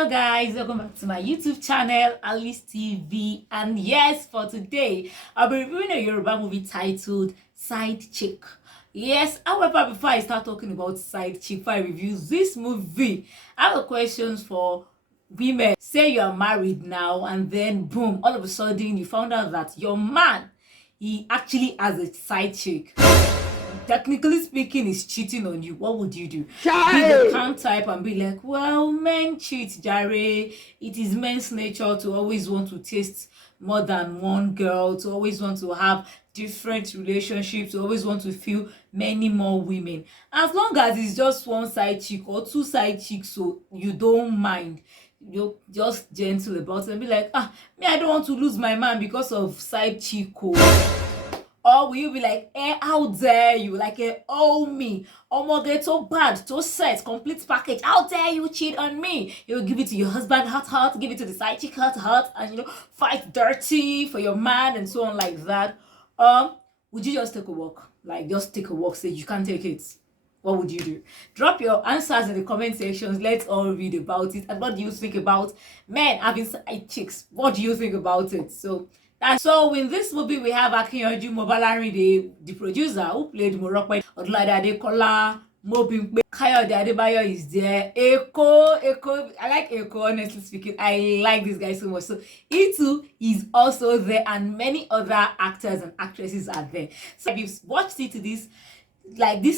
Hello guys, welcome back to my YouTube channel, Alice TV. And yes, for today I'll be reviewing a Yoruba movie titled Side Chick. Yes, however, before I start talking about Side Chick, before I review this movie, I have a question for women. Say you are married now and then boom, all of a sudden you found out that your man, he actually has a side chick. Technically speaking, is cheating on you. What would you do? Be the calm type and be like, well, men cheat, jare. It is men's nature to always want to taste more than one girl, to always want to have different relationships, to always want to feel many more women. As long as it's just one side chick or two side chicks, so you don't mind, you're just gentle about it and be like, me, I don't want to lose my man because of side chick. Or will you be like, how dare you? Like, oh me, get so bad, so set, complete package. How dare you cheat on me? You'll give it to your husband, hot, give it to the side chick, hot, and fight dirty for your man and so on like that. Would you just take a walk? Like, just take a walk, say you can't take it. What would you do? Drop your answers in the comment sections. Let's all read about it. And what do you think about men having side chicks? What do you think about it? So in this movie, we have Akinyanju Omobolanle, the producer, who played Odunlade Adekola, Bimpe Oyebade is there. Eko, I like Eko, honestly speaking. I like this guy so much. So he too is also there, and many other actors and actresses are there. So if you've watched it to this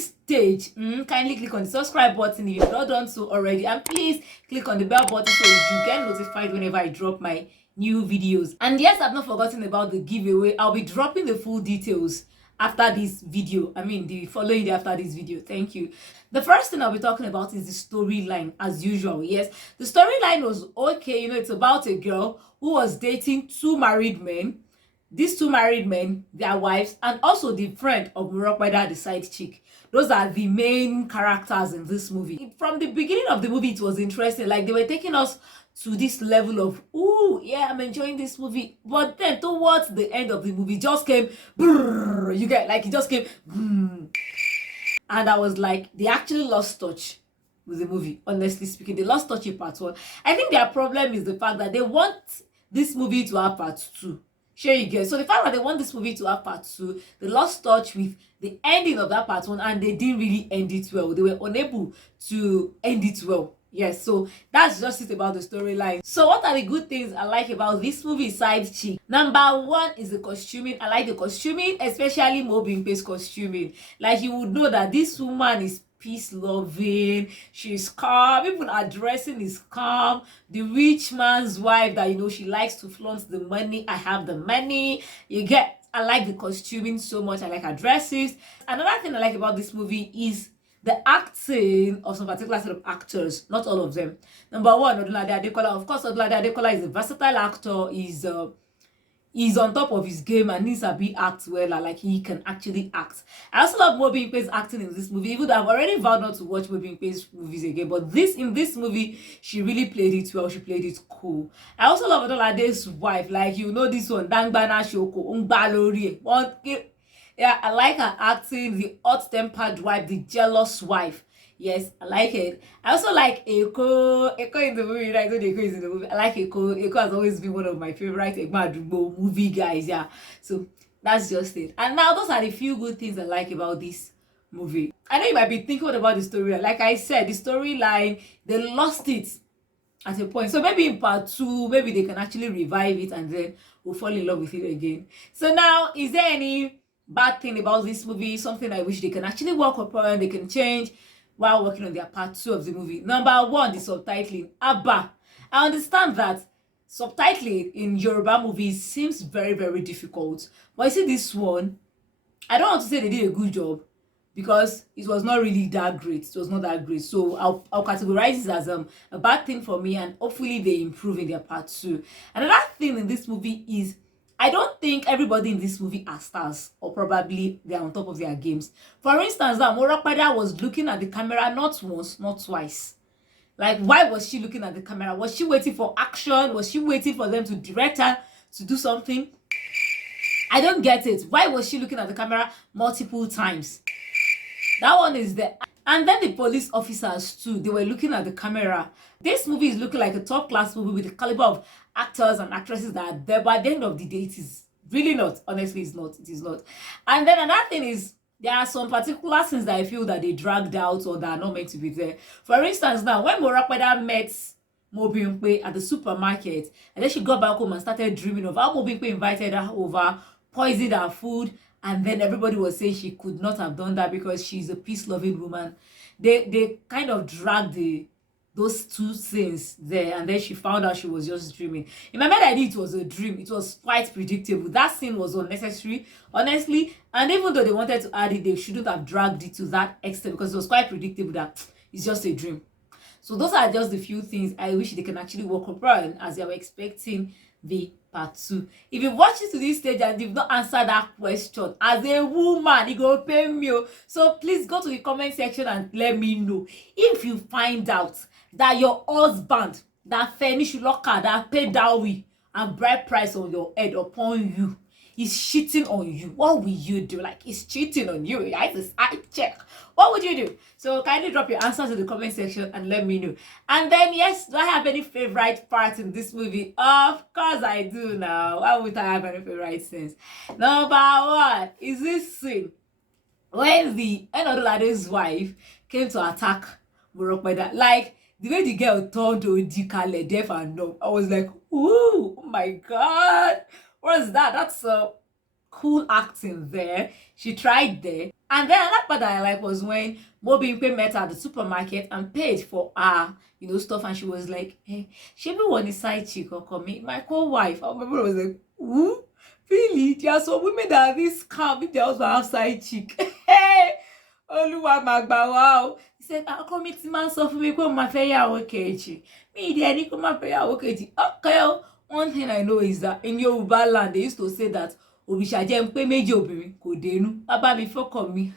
stage, kindly click on the subscribe button if you've not done so already, and please click on the bell button so you get notified whenever I drop my new videos. And yes, I've not forgotten about the giveaway. I'll be dropping the full details after this video. The following day after this video. Thank you. The first thing I'll be talking about is the storyline, as usual. Yes, the storyline was okay. It's about a girl who was dating two married men. These two married men, their wives, and also the friend of Oyebade, the side chick. Those are the main characters in this movie. From the beginning of the movie, it was interesting. Like, they were taking us to this level of, ooh, yeah, I'm enjoying this movie. But then towards the end of the movie, just came, brrr, you get, like, it just came, brrr. And I was like, they actually lost touch with the movie, honestly speaking. They lost touch in part one. I think their problem is the fact that they want this movie to have part two. Sure, you get. So the fact that they want this movie to have part two, they lost touch with the ending of that part one, and they didn't really end it well. They were unable to end it well. Yes, so that's just it about the storyline. So what are the good things I like about this movie, Side Chick? Number one is the costuming. I like the costuming, especially Bimpe's costuming. Like, you would know that this woman is peace-loving, she's calm, even her dressing is calm. The rich man's wife that, she likes to flaunt the money. I have the money. You get, I like the costuming so much. I like her dresses. Another thing I like about this movie is the acting of some particular set of actors, not all of them. Number one, Odunlade Adekola. Of course, Odunlade Adekola is a versatile actor. He's on top of his game and needs to be act well, like he can actually act. I also love Bimpe's acting in this movie, even though I've already vowed not to watch Bimpe's movies again. But in this movie, she really played it well. She played it cool. I also love Odunlade's wife, like, this one, Dangbana Shoko, Umbalori. Yeah, I like her acting, the hot-tempered wife, the jealous wife. Yes, I like it. I also like Eko in the movie. I know Eko is in the movie. I like Eko. Eko has always been one of my favorite movie guys. Yeah, so that's just it. And now those are the few good things I like about this movie. I know you might be thinking about the story. Like I said, the storyline, they lost it at a point. So maybe in part two, maybe they can actually revive it and then we'll fall in love with it again. So now, is there any bad thing about this movie? Something I wish they can actually work upon, they can change while working on their part two of the movie? Number one, the subtitling. I understand that subtitling in Yoruba movies seems very, very difficult. But you see, this one, I don't want to say they did a good job because it was not really that great. It was not that great. So I'll categorize it as a bad thing for me, and hopefully they improve in their part two. Another thing in this movie is, I don't think everybody in this movie are stars, or probably they're on top of their games. For instance, Oyebade was looking at the camera not once, not twice. Like, why was she looking at the camera? Was she waiting for action? Was she waiting for them to direct her to do something? I don't get it. Why was she looking at the camera multiple times? That one is there. And then the police officers too, they were looking at the camera. This movie is looking like a top class movie with the caliber of actors and actresses that are there, but at the end of the day, it is really not. Honestly, it's not. It is not. And then another thing is, there are some particular scenes that I feel that they dragged out or that are not meant to be there. For instance, now when Morakweda met Bimpe at the supermarket, and then she got back home and started dreaming of how Bimpe invited her over, poisoned her food, and then everybody was saying she could not have done that because she's a peace-loving woman. They kind of dragged those two scenes there, and then she found out she was just dreaming. In my mind, I knew it was a dream. It was quite predictable. That scene was unnecessary, honestly. And even though they wanted to add it, they shouldn't have dragged it to that extent because it was quite predictable that it's just a dream. So those are just the few things I wish they can actually work upon as they were expecting the part 2. If you watch it to this stage and you've not answered that question, as a woman, it go pay me. So please go to the comment section and let me know if you find out that your husband, that furnish locker, that pay dowry and bride price on your head upon you, is cheating on you. What will you do? Like, he's cheating on you. Right? It's I check. What would you do? So kindly drop your answers in the comment section and let me know. And then, yes, do I have any favorite parts in this movie? Of course I do now. Why would I have any favorite scenes? Number one is this scene when Odunlade's wife came to attack Morokpeda. Like, the way the girl turned Odikale deaf and dumb, I was like, ooh, oh my God. What is that? That's cool acting there. She tried there. And then another part that I like was when Bimpe met her at the supermarket and paid for her, stuff. And she was like, hey, she be one side chick or come my co-wife. I remember I was like, ooh, really? There are some women that are this calm if their husband have side chick. Hey, Oluwa Magba, wow. He said, I'll come meet man so for me, come my fair okechi. Me, the any come my fair okechi. Okay. One thing I know is that in Yoruba land, they used to say that Obishaje mpe meji obìnrin kò dénú. Baba mi fọkàn mi.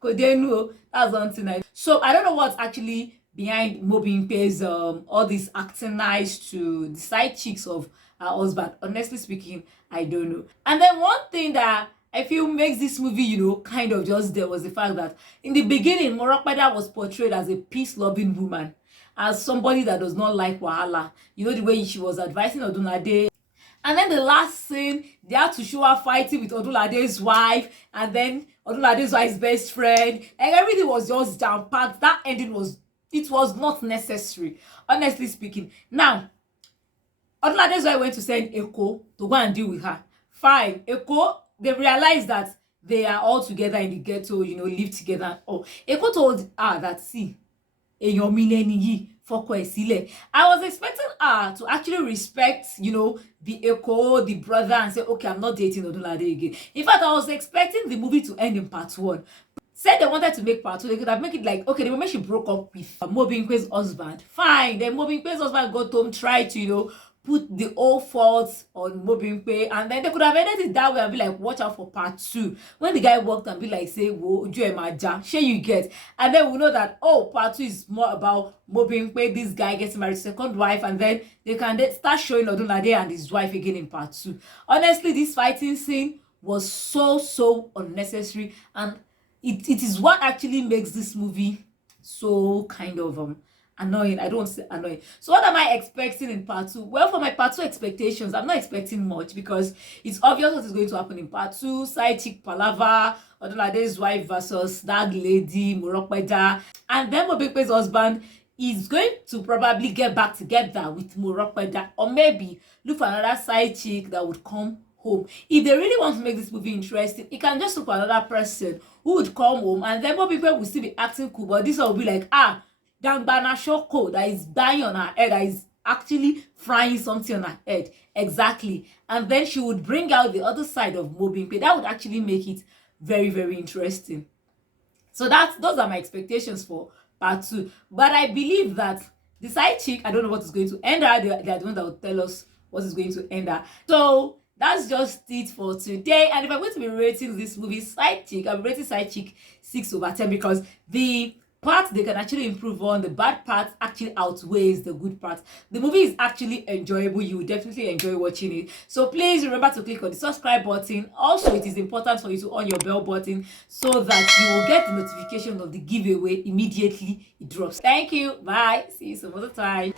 Kò dénú. That's one thing I know. So I don't know what's actually behind Bimpe's all this acting nice to the side chicks of her husband. Honestly speaking, I don't know. And then one thing that I feel makes this movie, kind of just there was the fact that in the beginning, Morokpeda was portrayed as a peace-loving woman, as somebody that does not like wahala. The way she was advising Odunlade. And then the last scene, they had to show her fighting with Odunlade's wife, and then Odunlade's wife's best friend. And everything was just jam-packed. That ending was not necessary, honestly speaking. Now, Odunlade's wife went to send Eko to go and deal with her. Fine. Eko, they realized that they are all together in the ghetto, live together. Oh, Eko told her that, see, I was expecting her to actually respect, the Eko, the brother, and say, okay, I'm not dating Odunlade again. In fact, I was expecting the movie to end in part 1. Said they wanted to make part 2, they could have made it like, okay, the moment she broke up with Bimpe's husband, fine. Then Bimpe's husband got home, tried to, put the old faults on Bimpe, and then they could have ended it that way and be like, watch out for part 2. When the guy walked and be like, say, whoa, share you get. And then we know that, oh, part 2 is more about Bimpe, this guy gets married to second wife, and then they can start showing Odunlade and his wife again in part 2. Honestly, this fighting scene was so unnecessary, and it is what actually makes this movie so kind of annoying. I don't want to say annoying. So what am I expecting in part 2? Well, for my part 2 expectations, I'm not expecting much because it's obvious what is going to happen in part 2. Side chick palava, Odunlade's wife versus that lady, Morokpeda. And then Bimpe's husband is going to probably get back together with Morokpeda, or maybe look for another side chick that would come home. If they really want to make this movie interesting, it can just look for another person who would come home, and then more people will still be acting cool, but this one will be like, Dangbana Shoko that is dying on her head, that is actually frying something on her head. Exactly. And then she would bring out the other side of Bimpe. That would actually make it very, very interesting. So those are my expectations for part 2. But I believe that the side chick, I don't know what is going to end her. They are the ones that will tell us what is going to end her. So that's just it for today. And if I'm going to be rating this movie side chick, I'm rating side chick 6/10 because the parts they can actually improve on, the bad parts actually outweighs the good parts. The movie is actually enjoyable. You will definitely enjoy watching it. So please remember to click on the subscribe button. Also, it is important for you to on your bell button so that you will get the notification of the giveaway immediately it drops. Thank you. Bye. See you some other time.